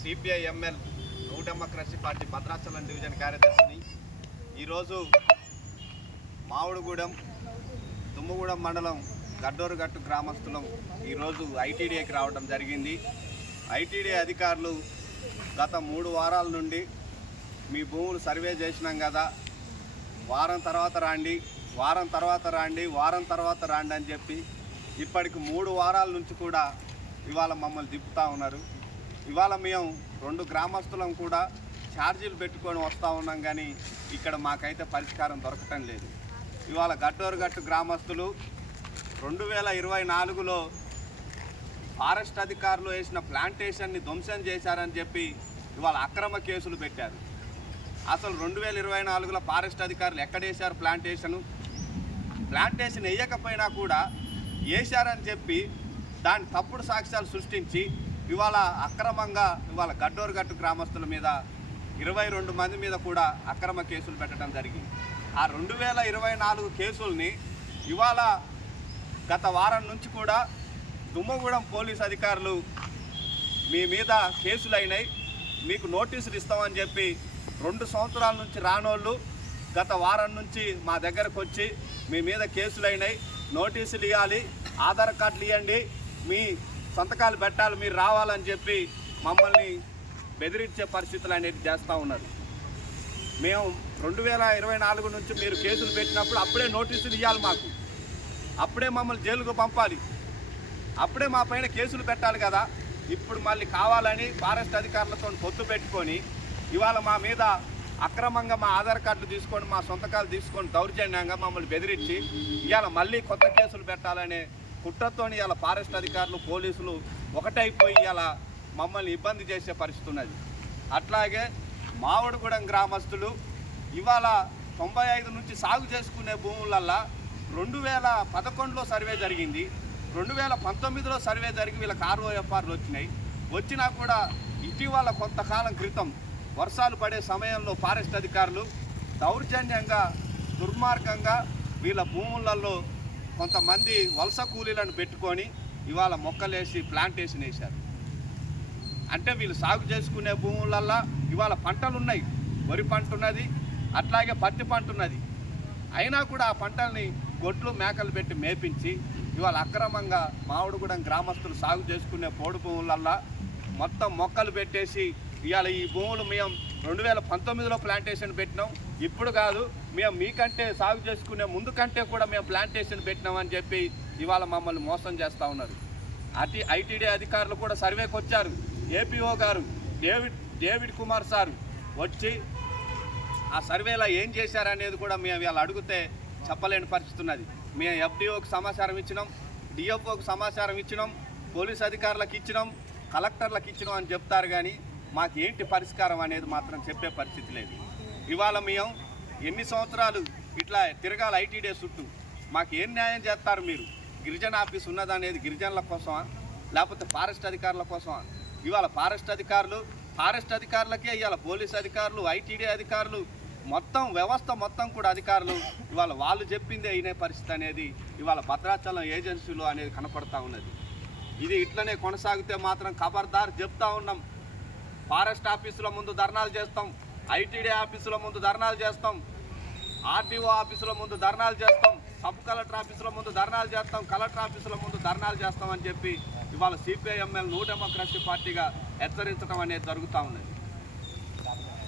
CPIML New Democracy Party Bhadrachalam division కార్యదర్శిని. ఈరోజు మామిడిగూడెం తుమ్మగూడెం మండలం గడ్డోరుగట్టు గ్రామస్తులం ఈరోజు ఐటీడీఏకి రావడం జరిగింది. ఐటీడీఏ అధికారులు గత 3 వారాల నుండి మీ భూములు సర్వే చేసినాం కదా, వారం తర్వాత రాండి అని చెప్పి ఇప్పటికి 3 వారాల నుంచి కూడా ఇవాళ మమ్మల్ని దిప్పుతూ ఉన్నారు. ఇవాళ మేము 2 గ్రామస్తులం కూడా ఛార్జీలు పెట్టుకొని వస్తూ ఉన్నాం, కానీ ఇక్కడ మాకైతే పరిష్కారం దొరకటం లేదు. ఇవాళ గడ్డోరుగట్టు గ్రామస్తులు 2024లో ఫారెస్ట్ అధికారులు వేసిన ప్లాంటేషన్ని ధ్వంసం చేశారని చెప్పి ఇవాళ అక్రమ కేసులు పెట్టారు. అసలు 2024లో ఫారెస్ట్ అధికారులు ఎక్కడేశారు ప్లాంటేషన్ వేయకపోయినా కూడా వేశారని చెప్పి దాని తప్పుడు సాక్ష్యాలు సృష్టించి ఇవాళ అక్రమంగా ఇవాళ గడ్డోరుగట్టు గ్రామస్తుల మీద 22 మంది మీద కూడా అక్రమ కేసులు పెట్టడం జరిగింది. ఆ 2024 కేసుల్ని ఇవాళ గత వారం నుంచి కూడా తుమ్మగూడెం పోలీస్ అధికారులు మీ మీద కేసులు అయినాయి, మీకు నోటీసులు ఇస్తామని చెప్పి 2 సంవత్సరాల నుంచి రానోళ్ళు గత వారం నుంచి మా దగ్గరకు వచ్చి మీ మీద కేసులు అయినాయి, నోటీసులు ఇవ్వాలి, ఆధార్ కార్డులు ఇవ్వండి, మీ సంతకాలు పెట్టాలి, మీరు రావాలని చెప్పి మమ్మల్ని బెదిరించే పరిస్థితులు అనేవి చేస్తూ ఉన్నారు. మేము 2024 నుంచి మీరు కేసులు పెట్టినప్పుడు అప్పుడే నోటీసులు ఇవ్వాలి, మాకు అప్పుడే మమ్మల్ని జైలుకు పంపాలి, అప్పుడే మా పైన కేసులు పెట్టాలి కదా. ఇప్పుడు మళ్ళీ కావాలని ఫారెస్ట్ అధికారులతో పొత్తు పెట్టుకొని ఇవాళ మా మీద అక్రమంగా మా ఆధార్ కార్డులు తీసుకొని మా సొంతకాలు తీసుకొని దౌర్జన్యంగా మమ్మల్ని బెదిరించి ఇవాళ మళ్ళీ కొత్త కేసులు పెట్టాలనే కుట్రతో ఇవాళ ఫారెస్ట్ అధికారులు పోలీసులు ఒకటైపోయి ఇవాళ మమ్మల్ని ఇబ్బంది చేసే పరిస్థితి ఉన్నది. అట్లాగే మామిడిగూడెం గ్రామస్తులు ఇవాళ 95 నుంచి సాగు చేసుకునే భూములల్లా 2011లో సర్వే జరిగింది, 2019లో సర్వే జరిగి వీళ్ళకి ROFRలు వచ్చినా కూడా ఇటీవల కొంతకాలం క్రితం వర్షాలు పడే సమయంలో ఫారెస్ట్ అధికారులు దౌర్జన్యంగా దుర్మార్గంగా వీళ్ళ భూములలో కొంతమంది వలస కూలీలను పెట్టుకొని ఇవాళ మొక్కలేసి ప్లాంటేషన్ వేశారు. అంటే వీళ్ళు సాగు చేసుకునే భూములల్లో ఇవాళ పంటలు ఉన్నాయి, వరి పంట ఉన్నది, అట్లాగే పత్తి పంట ఉన్నది. అయినా కూడా ఆ పంటల్ని గొడ్లు మేకలు పెట్టి మేపించి ఇవాళ అక్రమంగా మామిడిగూడెం గ్రామస్తులు సాగు చేసుకునే పోడు భూములల్లో మొత్తం మొక్కలు పెట్టేసి ఇవాళ ఈ భూములు మేము 2019లో ప్లాంటేషన్ పెట్టినాం, ఇప్పుడు కాదు, మేము మీకంటే సాగు చేసుకునే ముందు కంటే కూడా మేము ప్లాంటేషన్ పెట్టినామని చెప్పి ఇవాళ మమ్మల్ని మోసం చేస్తూ ఉన్నారు. ఐటీడీఏ అధికారులు కూడా సర్వేకి వచ్చారు. ఏపీఓ గారు డేవిడ్ కుమార్ సార్ వచ్చి ఆ సర్వేలో ఏం చేశారనేది కూడా మేము ఇవాళ అడిగితే చెప్పలేని పరిస్థితి ఉన్నది. మేము FDOకి సమాచారం ఇచ్చినాం, DFOకి సమాచారం ఇచ్చినాం, పోలీస్ అధికారులకు ఇచ్చినాం, కలెక్టర్లకు ఇచ్చినాం అని చెప్తారు, కానీ మాకేంటి పరిష్కారం అనేది మాత్రం చెప్పే పరిస్థితి లేదు. ఇవాళ మేము ఎన్ని సంవత్సరాలు ఇట్లా తిరగాలి ఐటీడీఏ చుట్టూ, మాకు ఏం న్యాయం చేస్తారు మీరు? గిరిజన ఆఫీస్ ఉన్నదనేది గిరిజనుల కోసమా లేకపోతే ఫారెస్ట్ అధికారుల కోసమా? ఇవాళ ఫారెస్ట్ అధికారులకే ఇవాళ పోలీస్ అధికారులు, ఐటీడీఏ అధికారులు, మొత్తం వ్యవస్థ మొత్తం కూడా అధికారులు ఇవాళ వాళ్ళు చెప్పిందే అయిన పరిస్థితి అనేది ఇవాళ భద్రాచలం ఏజెన్సీలో అనేది కనపడతా ఉన్నది. ఇది ఇట్లనే కొనసాగితే మాత్రం ఖబర్దార్ చెప్తా ఉన్నాం. ఫారెస్ట్ ఆఫీసుల ముందు ధర్నాలు చేస్తాం, ఐటీడీఏ ఆఫీసుల ముందు ధర్నాలు చేస్తాం, RDO ఆఫీసుల ముందు ధర్నాలు చేస్తాం, సబ్ కలెక్టర్ ఆఫీసుల ముందు ధర్నాలు చేస్తాం, కలెక్టర్ ఆఫీసుల ముందు ధర్నాలు చేస్తామని చెప్పి ఇవాళ సిపిఐఎంఎల్ న్యూ డెమోక్రసీ పార్టీగా హెచ్చరించడం అనేది జరుగుతూ ఉన్నది.